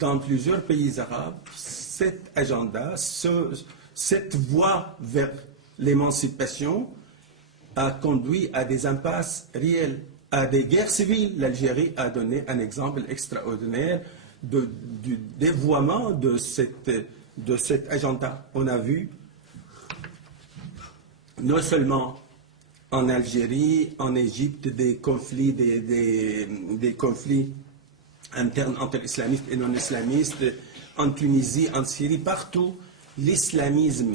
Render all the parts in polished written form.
dans plusieurs pays arabes, cet agenda, cette voie vers l'émancipation a conduit à des impasses réelles, à des guerres civiles. L'Algérie a donné un exemple extraordinaire du dévoiement de cet agenda. On a vu, non seulement en Algérie, en Égypte, des conflits, des conflits internes entre islamistes et non-islamistes, en Tunisie, en Syrie, partout, l'islamisme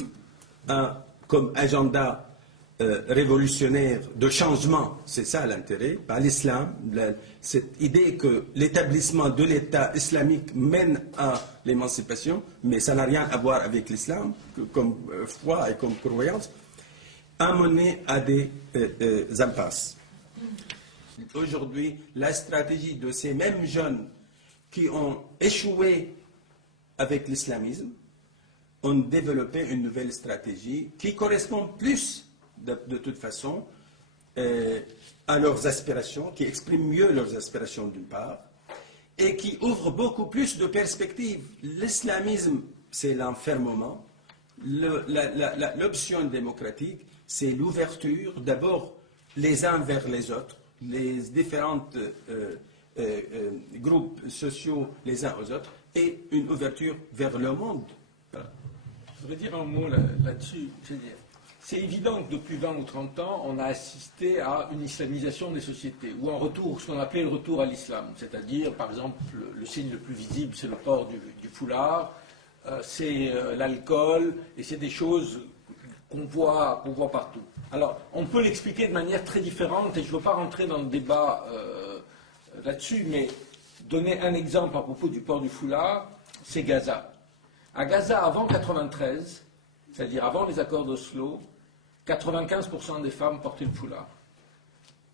a comme agenda révolutionnaire de changement, c'est ça l'intérêt, par l'islam, cette idée que l'établissement de l'État islamique mène à l'émancipation, mais ça n'a rien à voir avec l'islam, comme foi et comme croyance, a mené à des impasses. Aujourd'hui, la stratégie de ces mêmes jeunes qui ont échoué avec l'islamisme ont développé une nouvelle stratégie qui correspond plus de toute façon à leurs aspirations, qui exprime mieux leurs aspirations d'une part, et qui ouvre beaucoup plus de perspectives. L'islamisme, c'est l'enfermement. L'option démocratique, c'est l'ouverture, d'abord les uns vers les autres, les différents groupes sociaux les uns aux autres, et une ouverture vers le monde. Voilà. Je voudrais dire un mot là-dessus. C'est évident que depuis 20 ou 30 ans, on a assisté à une islamisation des sociétés, ou un retour, ce qu'on appelait le retour à l'islam. C'est-à-dire, par exemple, le signe le plus visible, c'est le port du foulard, c'est l'alcool, et c'est des choses qu'on voit partout. Alors, on peut l'expliquer de manière très différente, et je ne veux pas rentrer dans le débat là-dessus, mais donner un exemple à propos du port du foulard, c'est Gaza. À Gaza, avant 1993, c'est-à-dire avant les accords d'Oslo, 95% des femmes portaient le foulard.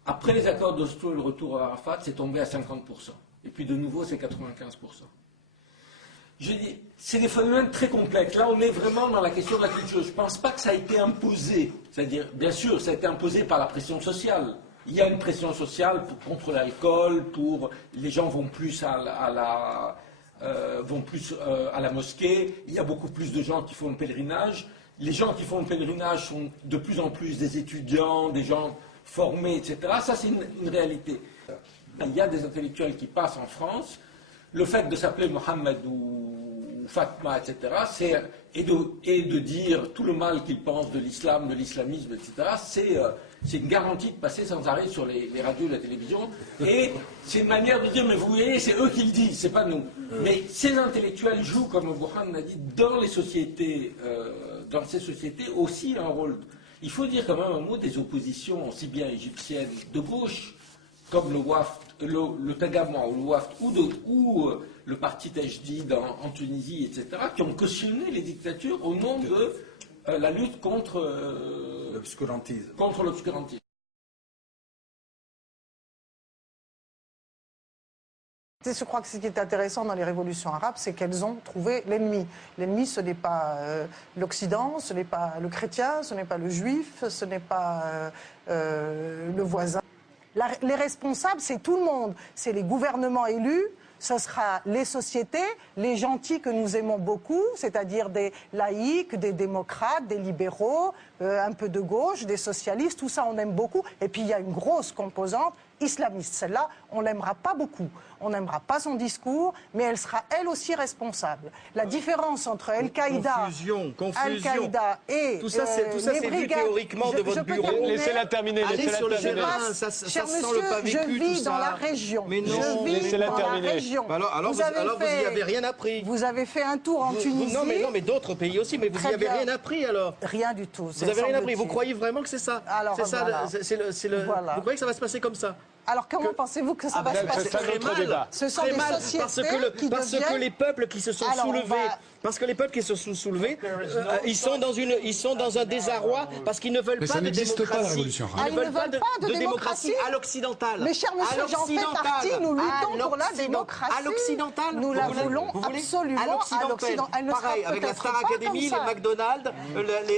Après les accords d'Oslo et le retour à Arafat, c'est tombé à 50%. Et puis de nouveau, c'est 95%. Je dis, c'est des phénomènes très complexes. Là, on est vraiment dans la question de la culture. Je ne pense pas que ça a été imposé. C'est-à-dire, bien sûr, ça a été imposé par la pression sociale. Il y a une pression sociale contre l'alcool, les gens vont plus à la mosquée, il y a beaucoup plus de gens qui font le pèlerinage. Les gens qui font le pèlerinage sont de plus en plus des étudiants, des gens formés, etc. Ça, c'est une réalité. Il y a des intellectuels qui passent en France. Le fait de s'appeler Mohammed ou Fatma, etc., et de dire tout le mal qu'ils pensent de l'islam, de l'islamisme, etc., c'est une garantie de passer sans arrêt sur les radios et la télévision. Et c'est une manière de dire, mais vous voyez, c'est eux qui le disent, c'est pas nous. Mais ces intellectuels jouent, comme Bouhan l'a dit, dans ces sociétés aussi un rôle. Il faut dire quand même un mot des oppositions, aussi bien égyptiennes de gauche, comme le Tagama ou le Wafd, ou le parti Tajdid en Tunisie, etc., qui ont cautionné les dictatures au nom de la lutte contre l'obscurantisme. Je crois que ce qui est intéressant dans les révolutions arabes, c'est qu'elles ont trouvé l'ennemi. L'ennemi, ce n'est pas l'Occident, ce n'est pas le chrétien, ce n'est pas le juif, ce n'est pas le voisin. Les responsables, c'est tout le monde. C'est les gouvernements élus, ce sera les sociétés, les gentils que nous aimons beaucoup, c'est-à-dire des laïcs, des démocrates, des libéraux, un peu de gauche, des socialistes, tout ça on aime beaucoup. Et puis il y a une grosse composante islamiste. Celle-là, on l'aimera pas beaucoup. On n'aimera pas son discours, mais elle sera elle aussi responsable. La différence entre Al-Qaïda et tout ça, c'est vu théoriquement de votre bureau. Laissez-la terminer. Allez sur le terrain, ça sent le pas vécu, je vis dans la région. Mais non, laissez-la terminer. Alors vous n'y avez rien appris. Vous avez fait un tour en Tunisie. Non, mais d'autres pays aussi, mais vous n'y avez rien appris alors. Rien du tout. Vous n'avez rien appris. Vous croyez vraiment que c'est ça? C'est ça. Vous croyez que ça va se passer comme ça? Alors comment pensez-vous que ça va se passer? Très mal. Ce sont des sociétés parce que les peuples qui se sont soulevés, ils sont dans un désarroi parce qu'ils ne veulent pas de démocratie. Ils ne veulent pas de démocratie à l'occidentale. Mais cher monsieur, j'en fais partie, nous luttons pour la démocratie. À l'occidentale. Nous la voulons absolument à l'occidentale. Pareil, avec la Star Academy, les McDonald's,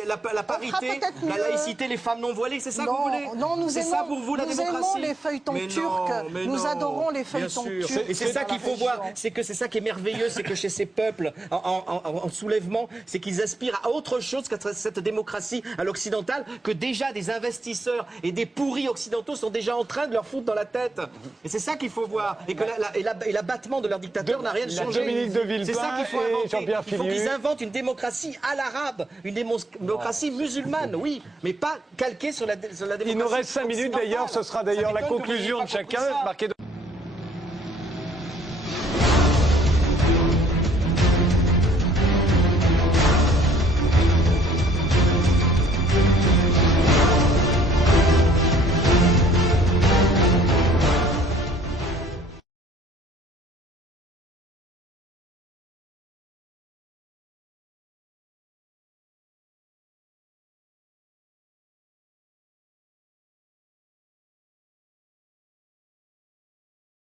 la parité, la laïcité, les femmes non voilées, c'est ça que vous voulez? Non, nous aimons les feuilletons feuilletons Mais turcs. non, mais Nous non, adorons les bien feuilletons sûr. turcs. Et c'est ça dans qu'il la faut voir, région. c'est ça qui est merveilleux, c'est que chez ces peuples en soulèvement, c'est qu'ils aspirent à autre chose que cette démocratie à l'occidentale, que déjà des investisseurs et des pourris occidentaux sont déjà en train de leur foutre dans la tête. Et c'est ça qu'il faut voir. Et que l'abattement de leur dictateur n'a rien changé. Dominique de Villepin C'est ça qu'il faut et inventer. Jean-Pierre Il faut qu'ils Philippe. inventent une démocratie à l'arabe, une démocratie musulmane, oui, mais pas calquée sur la démocratie. Il nous reste 5 minutes d'ailleurs, ce sera d'ailleurs la Ça m'étonne que vous conclusion n'ayez de pas compris chacun. ça. Marquée de...